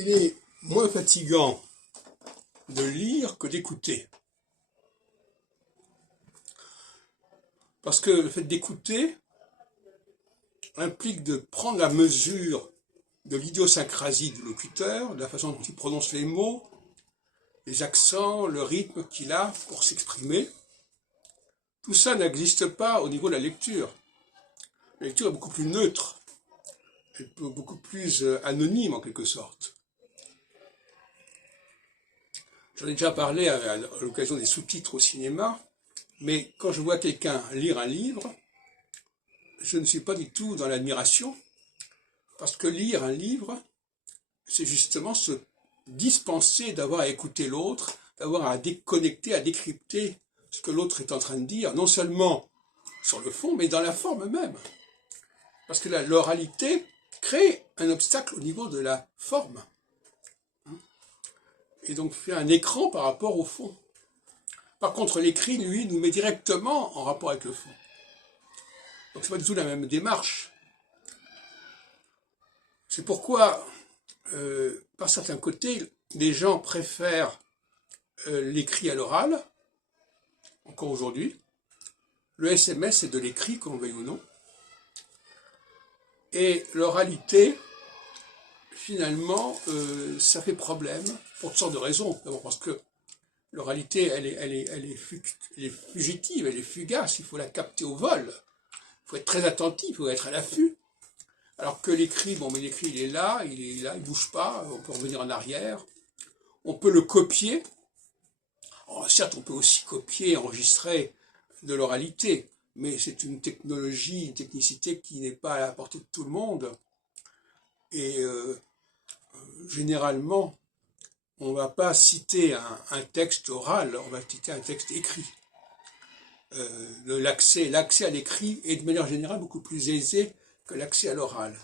Il est moins fatigant de lire que d'écouter. Parce que le fait d'écouter implique de prendre la mesure de l'idiosyncrasie du locuteur, de la façon dont il prononce les mots, les accents, le rythme qu'il a pour s'exprimer. Tout ça n'existe pas au niveau de la lecture. La lecture est beaucoup plus neutre, beaucoup plus anonyme en quelque sorte. J'en ai déjà parlé à l'occasion des sous-titres au cinéma, mais quand je vois quelqu'un lire un livre, je ne suis pas du tout dans l'admiration, parce que lire un livre, c'est justement se dispenser d'avoir à écouter l'autre, d'avoir à déconnecter, à décrypter ce que l'autre est en train de dire, non seulement sur le fond, mais dans la forme même. Parce que l'oralité crée un obstacle au niveau de la forme. Et donc fait un écran par rapport au fond. Par contre, l'écrit, lui, nous met directement en rapport avec le fond. Donc c'est pas du tout la même démarche. C'est pourquoi, par certains côtés, les gens préfèrent l'écrit à l'oral, encore aujourd'hui. Le SMS, c'est de l'écrit, qu'on veuille ou non. Et l'oralité, finalement, ça fait problème pour toutes sortes de raisons. D'abord parce que l'oralité, elle est fugitive, elle est fugace, il faut la capter au vol. Il faut être très attentif, il faut être à l'affût. Alors que l'écrit, bon, mais l'écrit, il est là, il bouge pas, on peut revenir en arrière. On peut le copier. Alors, certes, on peut aussi copier, enregistrer de l'oralité, mais c'est une technologie, une technicité qui n'est pas à la portée de tout le monde. Et généralement, on ne va pas citer un texte oral, on va citer un texte écrit. L'accès à l'écrit est de manière générale beaucoup plus aisé que l'accès à l'oral.